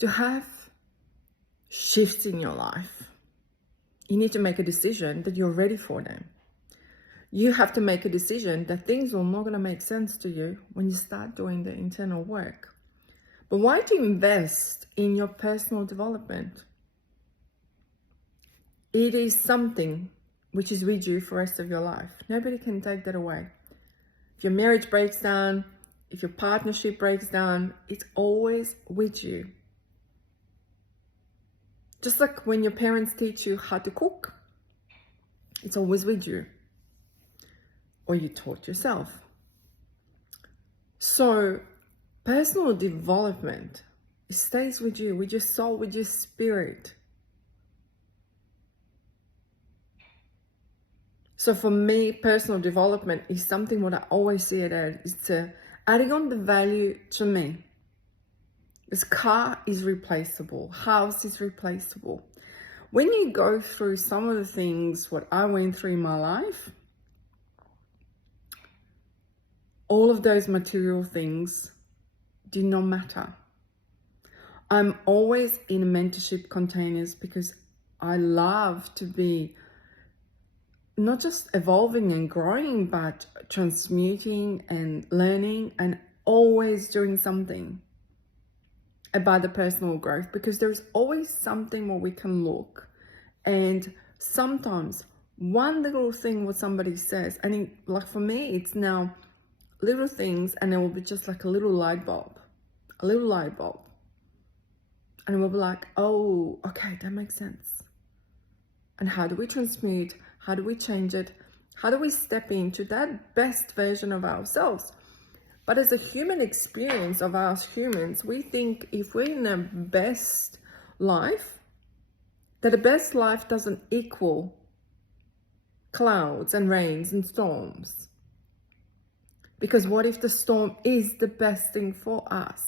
To have shifts in your life, you need to make a decision that you're ready for them. You have to make a decision that things are not going to make sense to you when you start doing the internal work. But why do you invest in your personal development? It is something which is with you for the rest of your life. Nobody can take that away. If your marriage breaks down, if your partnership breaks down, it's always with you. Just like when your parents teach you how to cook, it's always with you. Or you taught yourself. So personal development, it stays with you, with your soul, with your spirit. So for me, personal development is something what I always see it as. It's adding on the value to me. This car is replaceable. House is replaceable. When you go through some of the things what I went through in my life, all of those material things do not matter. I'm always in mentorship containers because I love to be not just evolving and growing, but transmuting and learning and always doing something about the personal growth, because there's always something where we can look. And sometimes one little thing what somebody says, and like for me, it's now little things, and it will be just like a little light bulb. And it will be like, oh, okay, that makes sense. And how do we transmute? How do we change it? How do we step into that best version of ourselves? But as a human experience of us humans, we think if we're in a best life, that a best life doesn't equal clouds and rains and storms. Because what if the storm is the best thing for us?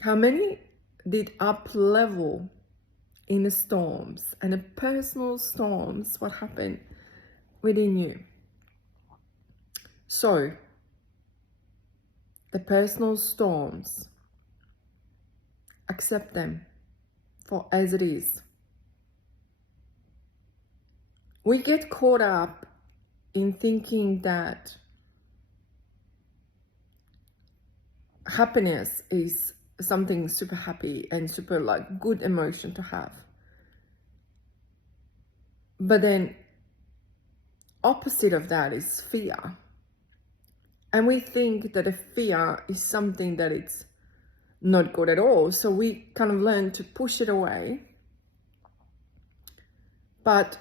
How many did up level in the storms and the personal storms? What happened within you? So the personal storms, accept them for as it is. We get caught up in thinking that happiness is something super happy and super like good emotion to have. But then opposite of that is fear. And we think that a fear is something that it's not good at all. So we kind of learn to push it away. But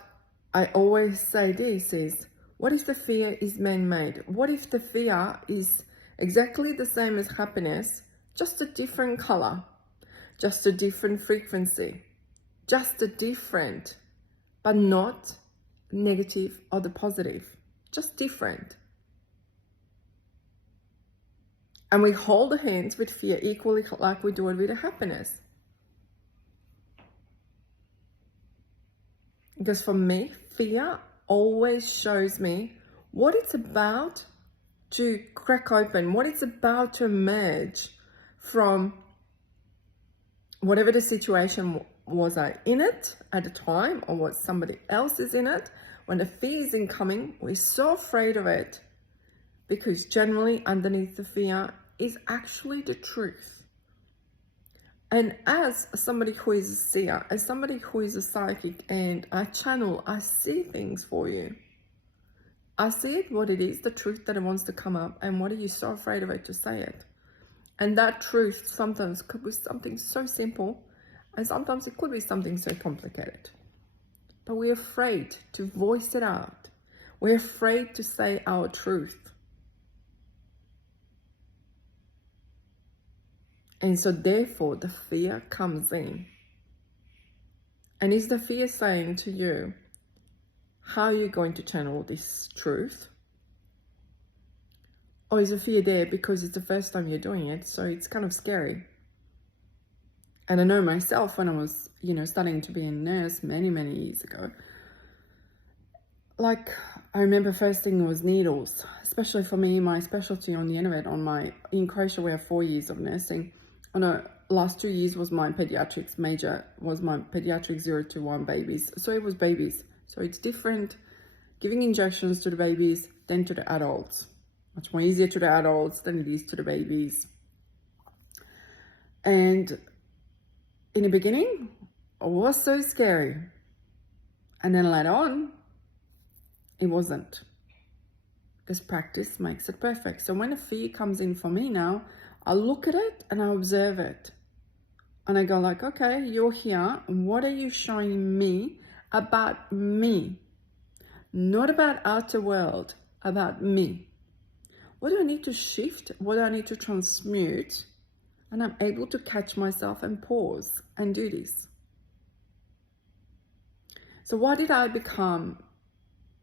I always say this is, what if the fear is man-made? What if the fear is exactly the same as happiness, just a different color, just a different frequency, just a different, but not negative or the positive, just different. And we hold the hands with fear equally like we do it with the happiness. Because for me, fear always shows me what it's about to crack open, what it's about to emerge from whatever the situation was. I in it at the time, or was somebody else is in it. When the fear is incoming, we're so afraid of it, because generally underneath the fear is actually the truth. And as somebody who is a seer, as somebody who is a psychic, and I channel, I see things for you. I see it, what it is, the truth that it wants to come up, and what are you so afraid of it to say it? And that truth sometimes could be something so simple, and sometimes it could be something so complicated. But we're afraid to voice it out. We're afraid to say our truth. And so therefore the fear comes in. And is the fear saying to you, how are you going to channel this truth? Or is the fear there because it's the first time you're doing it, so it's kind of scary? And I know myself when I was, studying to be a nurse many, many years ago, like I remember first thing was needles, especially for me, my specialty on the end of it. In Croatia, we have 4 years of nursing. Oh no, last 2 years was my pediatrics major, was my pediatric 0 to 1 babies. So it was babies. So it's different giving injections to the babies than to the adults. Much more easier to the adults than it is to the babies. And in the beginning, it was so scary. And then later on, it wasn't. Because practice makes it perfect. So when a fear comes in for me now, I look at it and I observe it. And I go like, okay, you're here. What are you showing me about me? Not about outer world, about me. What do I need to shift? What do I need to transmute? And I'm able to catch myself and pause and do this. So why did I become,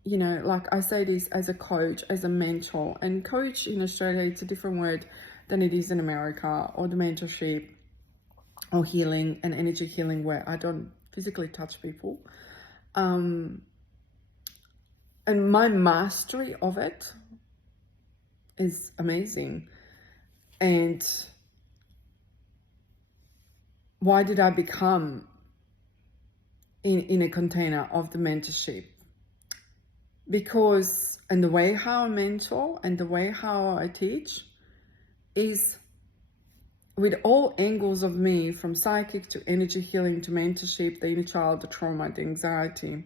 you know, like I say this as a coach, as a mentor, and coach in Australia, it's a different word than it is in America, or the mentorship or healing and energy healing where I don't physically touch people. And my mastery of it is amazing. And why did I become in a container of the mentorship? Because, and the way how I mentor and the way how I teach is with all angles of me, from psychic to energy healing to mentorship, the inner child, the trauma, the anxiety.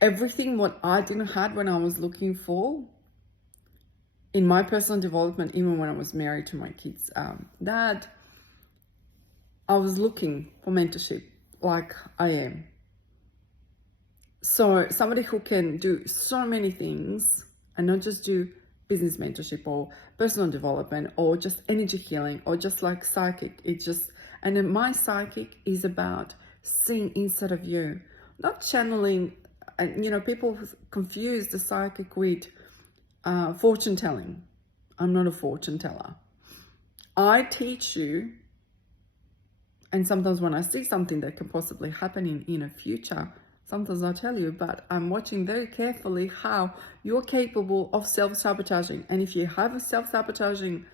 Everything what I didn't have when I was looking for in my personal development, even when I was married to my kids' dad, I was looking for mentorship like I am. So somebody who can do so many things and not just do business mentorship or personal development or just energy healing or just like psychic. It just, and then my psychic is about seeing inside of you, not channeling. And you know, people confuse the psychic with fortune telling. I'm not a fortune teller. I teach you, and sometimes when I see something that can possibly happen in a future, sometimes I tell you, but I'm watching very carefully how you're capable of self-sabotaging. And if you have a self-sabotaging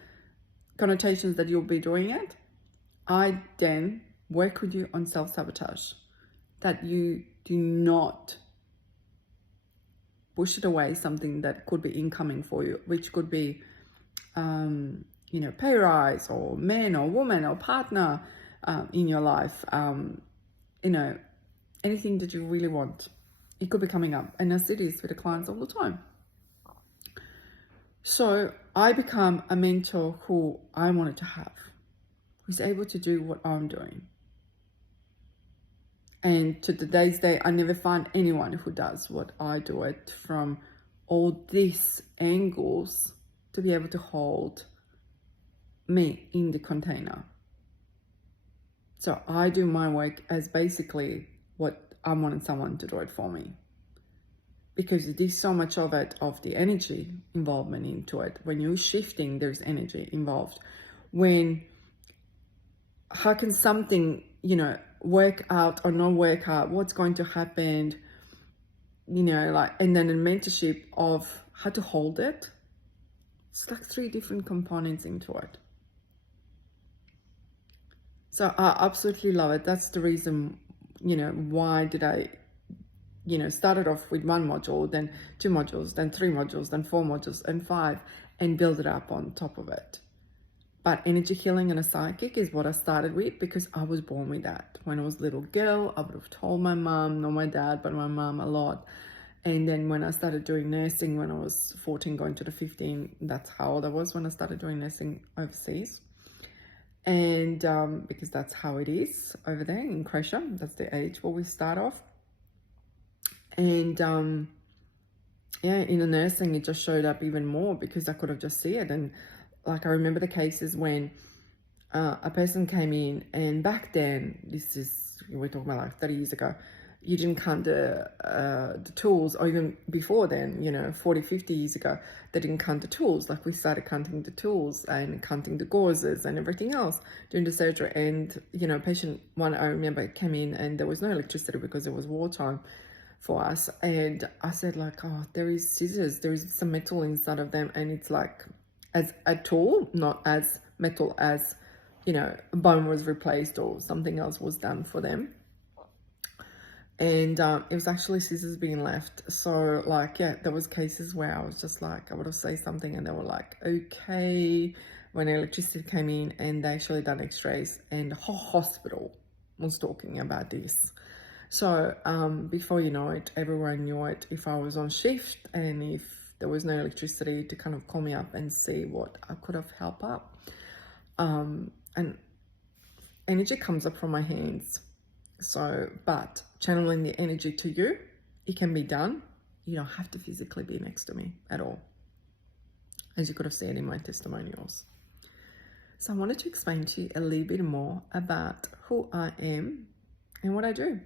connotations that you'll be doing it, I then work with you on self-sabotage. That you do not push it away, something that could be incoming for you, which could be, you know, pay rise or man or woman or partner in your life, you know, anything that you really want, it could be coming up. And I see this with the clients all the time. So I become a mentor who I wanted to have, who's able to do what I'm doing. And to today's day, I never find anyone who does what I do it from all these angles to be able to hold me in the container. So I do my work as basically what I wanted someone to do it for me. Because there's so much of it, of the energy involvement into it. When you're shifting, there's energy involved. How can something, you know, work out or not work out? What's going to happen? You know, like, and then a mentorship of how to hold it. It's like 3 different components into it. So I absolutely love it. That's the reason, you know, why did I, you know, started off with 1 module, then 2 modules, then 3 modules, then 4 modules and 5, and build it up on top of it. But energy healing and a psychic is what I started with because I was born with that. When I was a little girl, I would have told my mom, not my dad, but my mom a lot. And then when I started doing nursing, when I was 14 going to the 15, that's how old I was when I started doing nursing overseas. And because that's how it is over there in Croatia, that's the age where we start off. And yeah, in the nursing, it just showed up even more because I could have just seen it. And like, I remember the cases when a person came in, and back then, we're talking about like 30 years ago, you didn't count the tools, or even before then, you know, 40, 50 years ago, they didn't count the tools. Like, we started counting the tools and counting the gauzes and everything else during the surgery. And, you know, patient one, I remember, came in and there was no electricity because it was wartime for us. And I said like, oh, there is scissors, there is some metal inside of them, and it's like as a tool, not as metal as, you know, a bone was replaced or something else was done for them. And it was actually scissors being left. So like, yeah, there was cases where I was just like, I would have said something and they were like, okay, when electricity came in, and they actually done x-rays, and the whole hospital was talking about this. So before you know it, everyone knew it. If I was on shift and if there was no electricity, to kind of call me up and see what I could have helped up. And energy comes up from my hands. So, but channeling the energy to you, it can be done. You don't have to physically be next to me at all, as you could have seen in my testimonials. So I wanted to explain to you a little bit more about who I am and what I do.